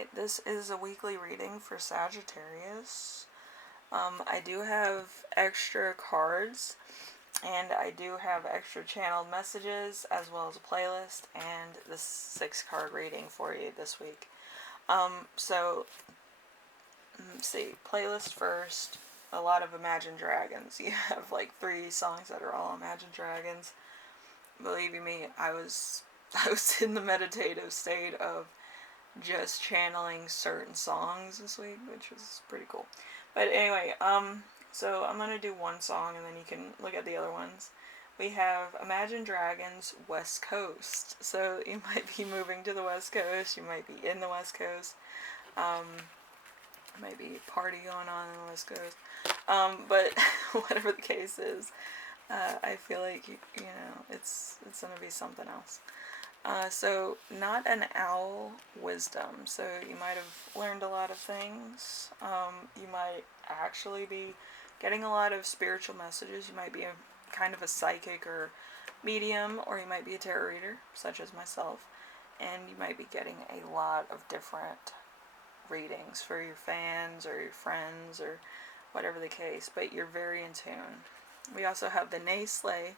Alright, this is a weekly reading for Sagittarius. I do have extra cards, and I do have extra channeled messages, as well as a playlist, and the 6-card reading for you this week. So, let's see, playlist first. A lot of Imagine Dragons. You have like 3 songs that are all Imagine Dragons. Believe you me, I was in the meditative state of just channeling certain songs this week, which was pretty cool. But anyway, so I'm gonna do one song and then you can look at the other ones. We have Imagine Dragons West Coast. So you might be moving to the West Coast, you might be in the West Coast, might be a party going on in the West Coast. But whatever the case is, I feel like you know it's gonna be something else. So, not an owl wisdom. So, you might have learned a lot of things. You might actually be getting a lot of spiritual messages. You might be kind of a psychic or medium, or you might be a tarot reader, such as myself. And you might be getting a lot of different readings for your fans or your friends or whatever the case. But you're very in tune. We also have the Nay Slay.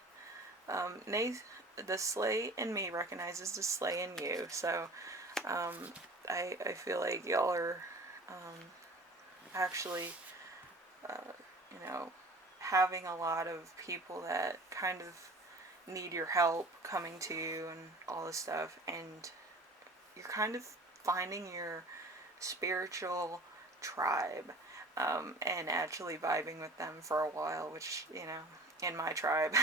The slay in me recognizes the slay in you. So, I feel like y'all are actually, having a lot of people that kind of need your help coming to you and all this stuff. And you're kind of finding your spiritual tribe and actually vibing with them for a while, which, in my tribe,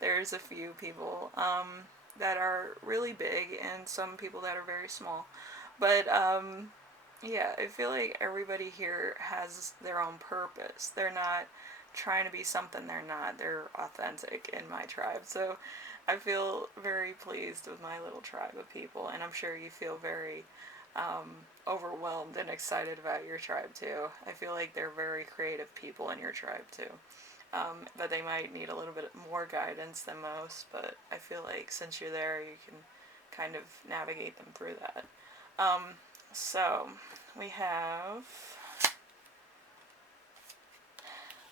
there's a few people that are really big and some people that are very small. But yeah, I feel like everybody here has their own purpose. They're not trying to be something they're not. They're authentic in my tribe. So I feel very pleased with my little tribe of people, and I'm sure you feel very overwhelmed and excited about your tribe too. I feel like they're very creative people in your tribe too. But they might need a little bit more guidance than most, but I feel like since you're there, you can kind of navigate them through that. So, we have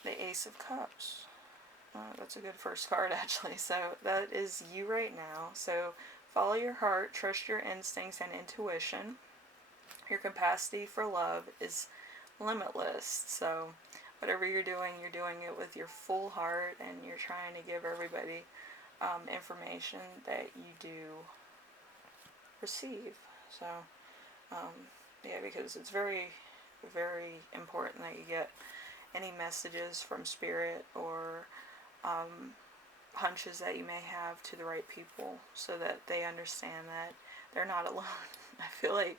the Ace of Cups. That's a good first card, actually. So, that is you right now. So, follow your heart, trust your instincts and intuition. Your capacity for love is limitless. So, whatever you're doing it with your full heart, and you're trying to give everybody information that you do receive. So, yeah, because it's very, very important that you get any messages from spirit or hunches that you may have to the right people, so that they understand that they're not alone. I feel like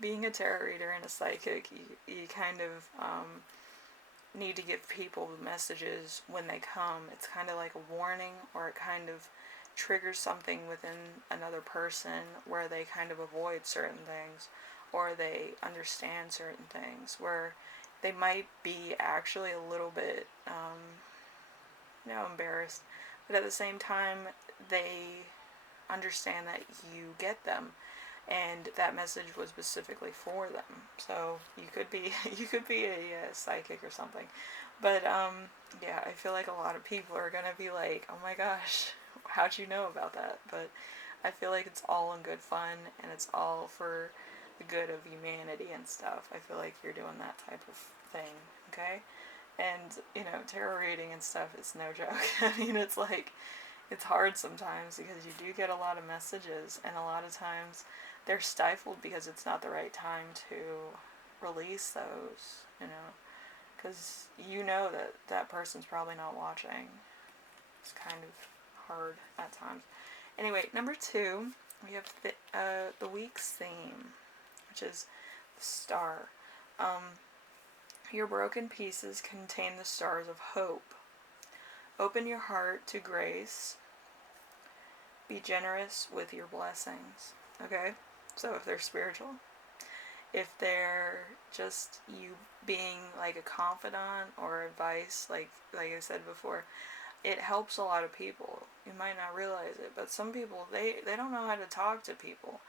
being a tarot reader and a psychic, you kind of need to give people messages when they come. It's kind of like a warning, or it kind of triggers something within another person where they kind of avoid certain things, or they understand certain things, where they might be actually a little bit embarrassed, but at the same time they understand that you get them, and that message was specifically for them. So you could be a psychic or something, but yeah, I feel like a lot of people are gonna be like, oh my gosh, how'd you know about that? But I feel like it's all in good fun, and it's all for the good of humanity and stuff. I feel like you're doing that type of thing, okay? And tarot reading and stuff is no joke. I mean, it's like, it's hard sometimes because you do get a lot of messages, and a lot of times they're stifled because it's not the right time to release those, because that person's probably not watching. It's kind of hard at times. Anyway, number 2, we have the week's theme, which is the star. Your broken pieces contain the stars of hope. Open your heart to grace. Be generous with your blessings. Okay? So if they're spiritual, if they're just you being like a confidant or advice, like I said before, it helps a lot of people. You might not realize it, but some people, they don't know how to talk to people.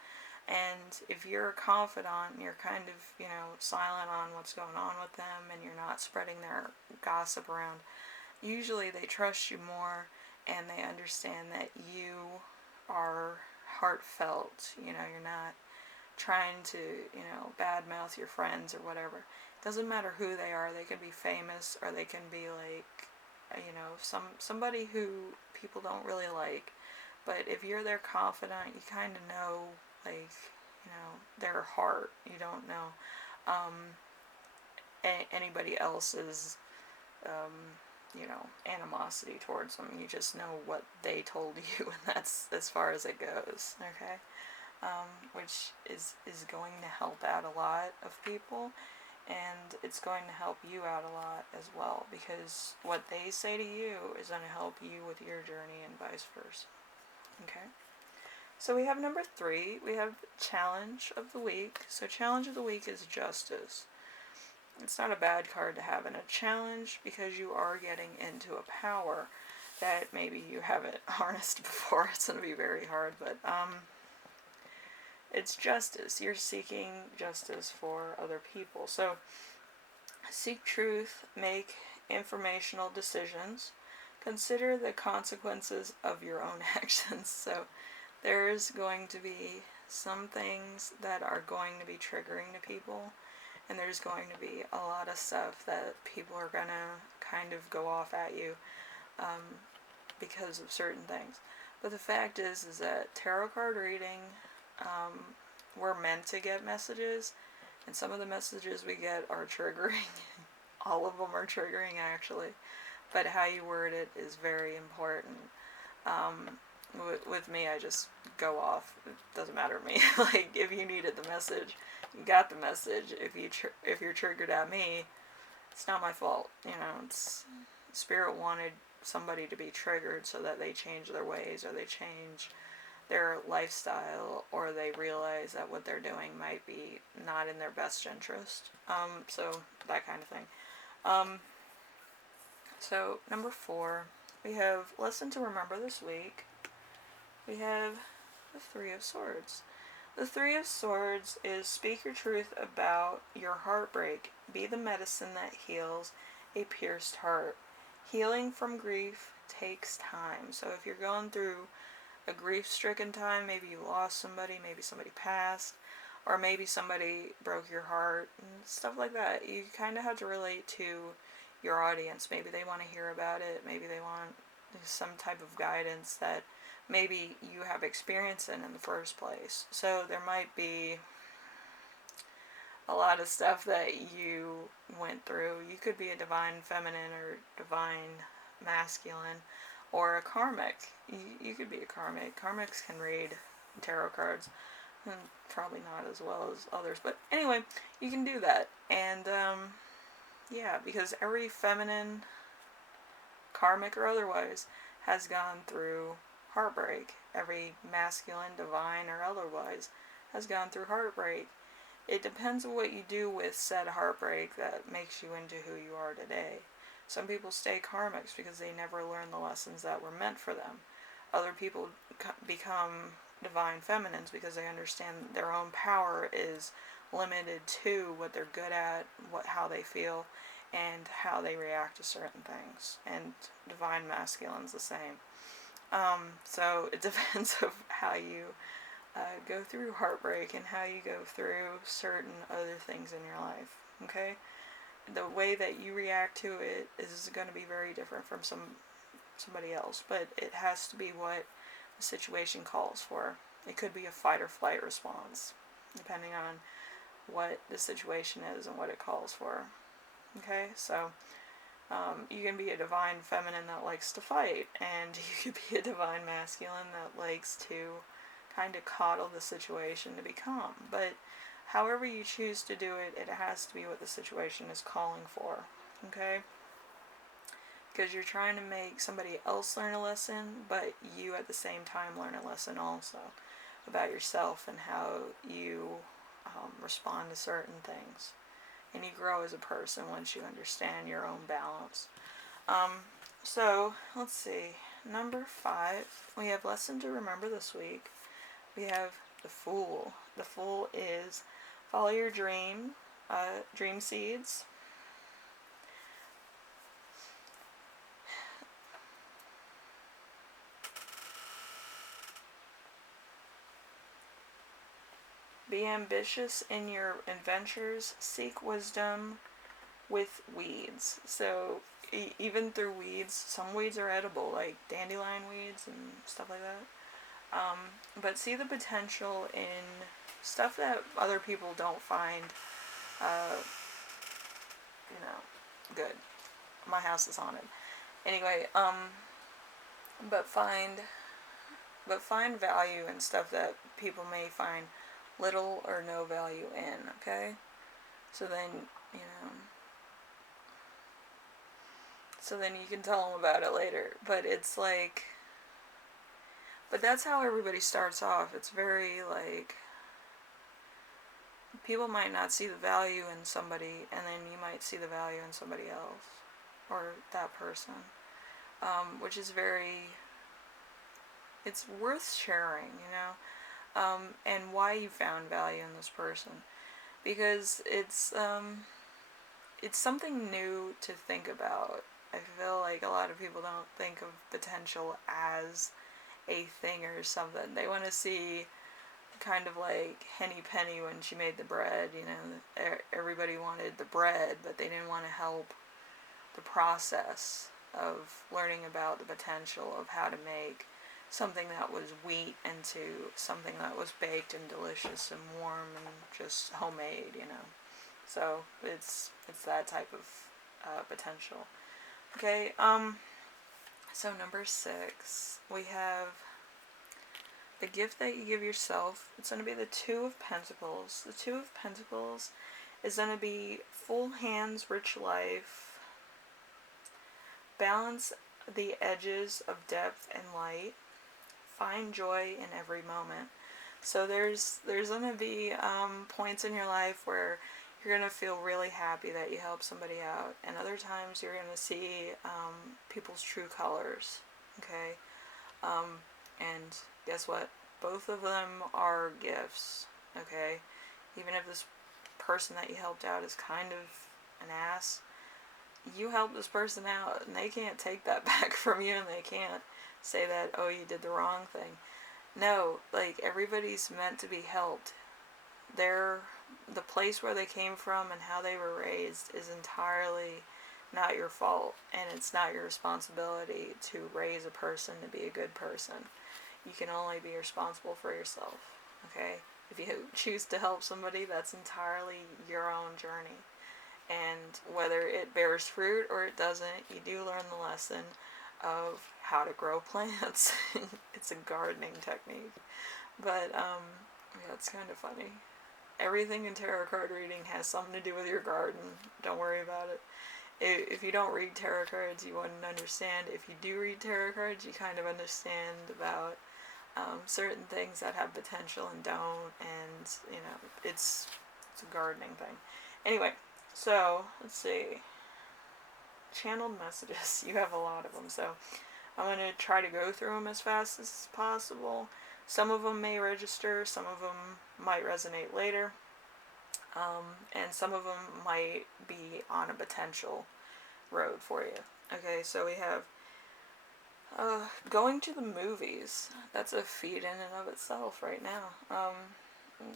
And if you're a confidant and you're kind of, silent on what's going on with them and you're not spreading their gossip around, usually they trust you more and they understand that you are heartfelt. You're not trying to, badmouth your friends or whatever. It doesn't matter who they are. They can be famous or they can be like, somebody who people don't really like. But if you're their confidant, you kind of know, like, their heart. You don't know anybody else's, animosity towards them. You just know what they told you, and that's as far as it goes, okay? Which is going to help out a lot of people, and it's going to help you out a lot as well, because what they say to you is going to help you with your journey and vice versa, okay? So we have number 3, we have challenge of the week. So challenge of the week is justice. It's not a bad card to have in a challenge because you are getting into a power that maybe you haven't harnessed before. It's going to be very hard, but it's justice. You're seeking justice for other people. So seek truth, make informational decisions, consider the consequences of your own actions. So there's going to be some things that are going to be triggering to people, and there's going to be a lot of stuff that people are going to kind of go off at you because of certain things. But the fact is that tarot card reading, we're meant to get messages, and some of the messages we get are triggering. All of them are triggering, actually. But how you word it is very important. With me, I just go off. It doesn't matter to me. Like, if you needed the message, you got the message. If you're triggered at me, it's not my fault. It's Spirit wanted somebody to be triggered so that they change their ways, or they change their lifestyle, or they realize that what they're doing might be not in their best interest. So that kind of thing. So number 4, we have lesson to remember this week. We have the 3 of Swords. The 3 of Swords is speak your truth about your heartbreak. Be the medicine that heals a pierced heart. Healing from grief takes time. So if you're going through a grief-stricken time, maybe you lost somebody, maybe somebody passed, or maybe somebody broke your heart, and stuff like that, you kind of have to relate to your audience. Maybe they want to hear about it, maybe they want some type of guidance that maybe you have experience in the first place. So there might be a lot of stuff that you went through. You could be a divine feminine or divine masculine, or a karmic. You could be a karmic. Karmics can read tarot cards, and probably not as well as others, but anyway, you can do that. And yeah, because every feminine, karmic or otherwise, has gone through heartbreak. Every masculine, divine or otherwise, has gone through heartbreak. It depends on what you do with said heartbreak that makes you into who you are today. Some people stay karmics because they never learned the lessons that were meant for them. Other people become divine feminines because they understand their own power is limited to what they're good at, how they feel, and how they react to certain things. And divine masculine's the same. So it depends of how you go through heartbreak and how you go through certain other things in your life. Okay? The way that you react to it is going to be very different from somebody else, but it has to be what the situation calls for. It could be a fight or flight response, depending on what the situation is and what it calls for. Okay, so you can be a divine feminine that likes to fight, and you could be a divine masculine that likes to kind of coddle the situation to be calm. But however you choose to do it, it has to be what the situation is calling for. Okay? Because you're trying to make somebody else learn a lesson, but you at the same time learn a lesson also about yourself and how you respond to certain things. And you grow as a person once you understand your own balance. So, let's see. Number 5, we have lesson to remember this week. We have the Fool. The Fool is follow your dream seeds. Be ambitious in your adventures. Seek wisdom with weeds. So even through weeds, some weeds are edible, like dandelion weeds and stuff like that. But see the potential in stuff that other people don't find, uh, good. My house is haunted. Anyway, but find value in stuff that people may find little or no value in, okay? So then, you know, so then you can tell them about it later. But it's like, but that's how everybody starts off. It's very like, people might not see the value in somebody, and then you might see the value in somebody else, or that person, which is very, it's worth sharing, and why you found value in this person, because it's something new to think about. I feel like a lot of people don't think of potential as a thing or something. They want to see kind of like Henny Penny when she made the bread, everybody wanted the bread, but they didn't want to help the process of learning about the potential of how to make something that was wheat into something that was baked and delicious and warm and just homemade, So it's that type of potential. Okay, so number 6, we have the gift that you give yourself. It's going to be the Two of Pentacles. The Two of Pentacles is going to be full hands, rich life, balance the edges of depth and light, find joy in every moment. So there's going to be points in your life where you're going to feel really happy that you helped somebody out, and other times you're going to see people's true colors, okay? And guess what? Both of them are gifts, okay? Even if this person that you helped out is kind of an ass, you helped this person out, and they can't take that back from you, and they can't say that, oh, you did the wrong thing. No, like, everybody's meant to be helped. The place where they came from and how they were raised is entirely not your fault, and it's not your responsibility to raise a person to be a good person. You can only be responsible for yourself, okay? If you choose to help somebody, that's entirely your own journey. And whether it bears fruit or it doesn't, you do learn the lesson of how to grow plants. It's a gardening technique. But, yeah, it's kind of funny. Everything in tarot card reading has something to do with your garden. Don't worry about it. If you don't read tarot cards, you wouldn't understand. If you do read tarot cards, you kind of understand about certain things that have potential and don't, and it's a gardening thing. Anyway, so let's see. Channeled messages. You have a lot of them, so I'm going to try to go through them as fast as possible. Some of them may register, some of them might resonate later, and some of them might be on a potential road for you. Okay, so we have going to the movies. That's a feat in and of itself right now.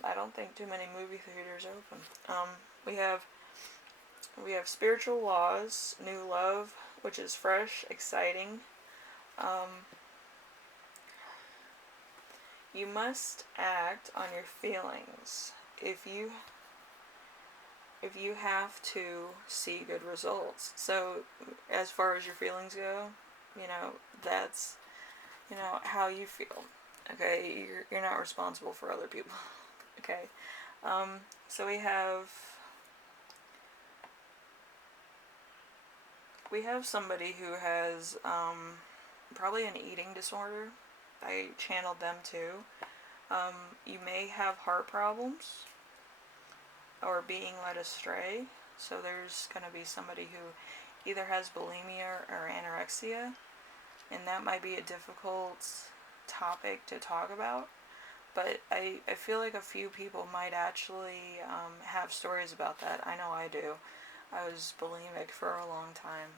I don't think too many movie theaters open. We have spiritual laws, new love, which is fresh, exciting. You must act on your feelings if you have to see good results. So as far as your feelings go, that's how you feel. Okay, you're not responsible for other people. Okay, so we have somebody who has probably an eating disorder. I channeled them too. You may have heart problems or being led astray. So there's going to be somebody who either has bulimia or anorexia, and that might be a difficult topic to talk about. But I feel like a few people might actually have stories about that. I know I do. I was bulimic for a long time,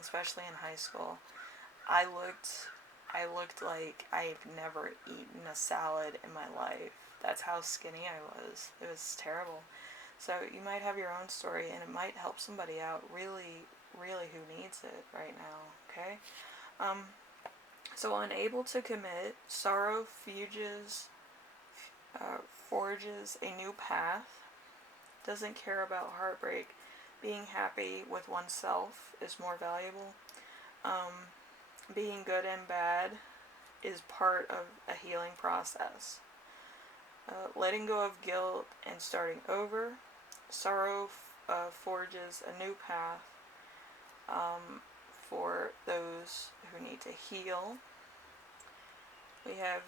especially in high school. I looked, I looked like I've never eaten a salad in my life. That's how skinny I was. It was terrible. So you might have your own story, and it might help somebody out really, really who needs it right now. Okay. Um, so unable to commit, sorrow forges a new path. Doesn't care about heartbreak. Being happy with oneself is more valuable. Um, being good and bad is part of a healing process. Letting go of guilt and starting over. Sorrow forges a new path for those who need to heal. We have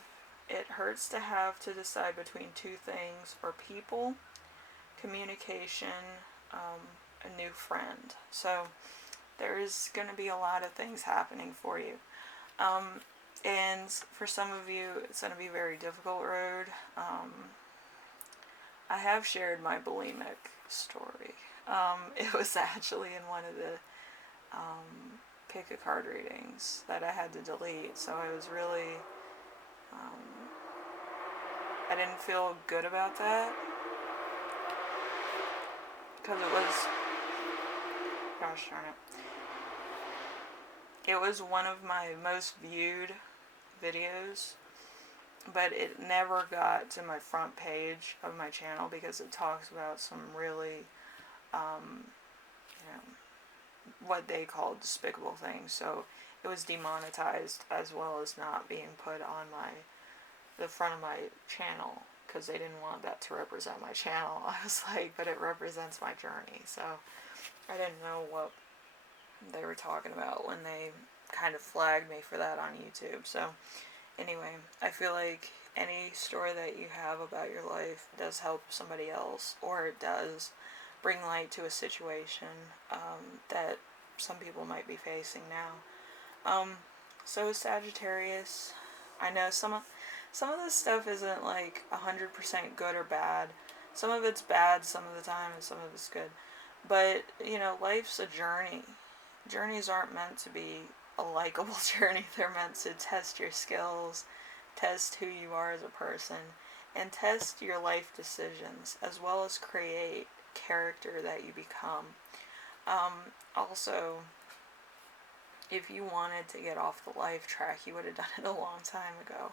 it hurts to have to decide between two things or people, communication, a new friend. So there's going to be a lot of things happening for you. And for some of you, it's going to be a very difficult road. I have shared my bulimic story. It was actually in one of the pick a card readings that I had to delete. So I was really, I didn't feel good about that because it was, gosh darn it was one of my most viewed videos, but it never got to my front page of my channel because it talks about some really, what they call despicable things. So it was demonetized as well as not being put on the front of my channel because they didn't want that to represent my channel. I was like, but it represents my journey. So I didn't know what they were talking about when they kind of flagged me for that on YouTube. So anyway, I feel like any story that you have about your life does help somebody else, or it does bring light to a situation that some people might be facing now. So Sagittarius, I know some of this stuff isn't like 100% good or bad. Some of it's bad some of the time and some of it's good. But, life's a journey. Journeys aren't meant to be a likable journey. They're meant to test your skills, test who you are as a person, and test your life decisions, as well as create character that you become. Also, if you wanted to get off the life track, you would have done it a long time ago.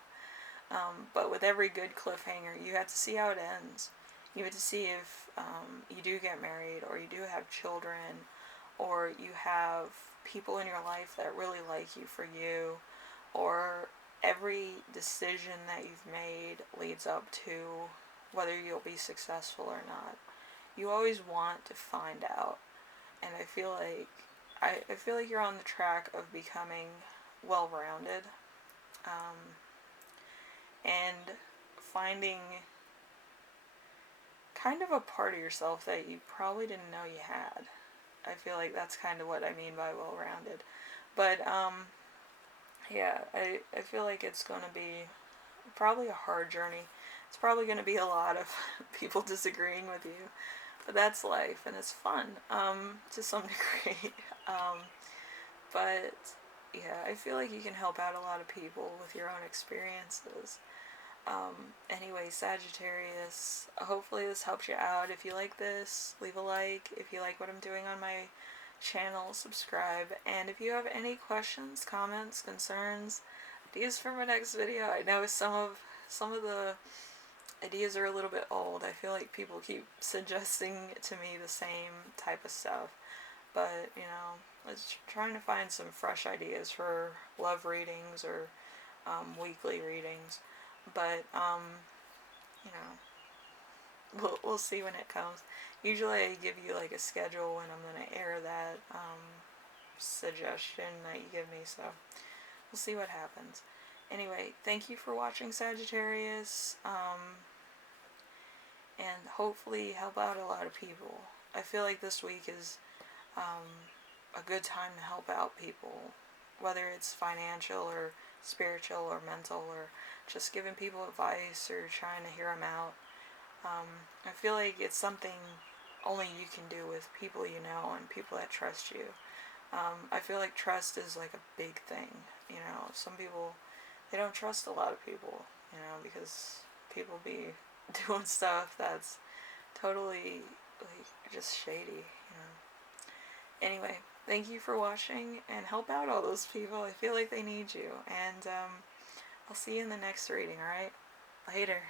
But with every good cliffhanger, you have to see how it ends. You have to see if you do get married, or you do have children, or you have people in your life that really like you for you, or every decision that you've made leads up to whether you'll be successful or not. You always want to find out, and I feel like you're on the track of becoming well-rounded, and finding kind of a part of yourself that you probably didn't know you had. I feel like that's kind of what I mean by well-rounded. But, yeah, I feel like it's going to be probably a hard journey. It's probably going to be a lot of people disagreeing with you. But that's life, and it's fun, to some degree. But, yeah, I feel like you can help out a lot of people with your own experiences. Anyway, Sagittarius, hopefully this helps you out. If you like this, leave a like. If you like what I'm doing on my channel, subscribe. And if you have any questions, comments, concerns, ideas for my next video, I know some of the ideas are a little bit old. I feel like people keep suggesting to me the same type of stuff. But, let's trying to find some fresh ideas for love readings or weekly readings. But, we'll see when it comes. Usually I give you like a schedule when I'm going to air that suggestion that you give me, so we'll see what happens. Anyway, thank you for watching, Sagittarius, and hopefully help out a lot of people. I feel like this week is a good time to help out people, whether it's financial or spiritual or mental, or just giving people advice or trying to hear them out. I feel like it's something only you can do with people you know and people that trust you. I feel like trust is like a big thing. You know, some people, they don't trust a lot of people, you know, because people be doing stuff that's totally like just shady, you know. Anyway, thank you for watching and help out all those people. I feel like they need you. And I'll see you in the next reading, alright? Later.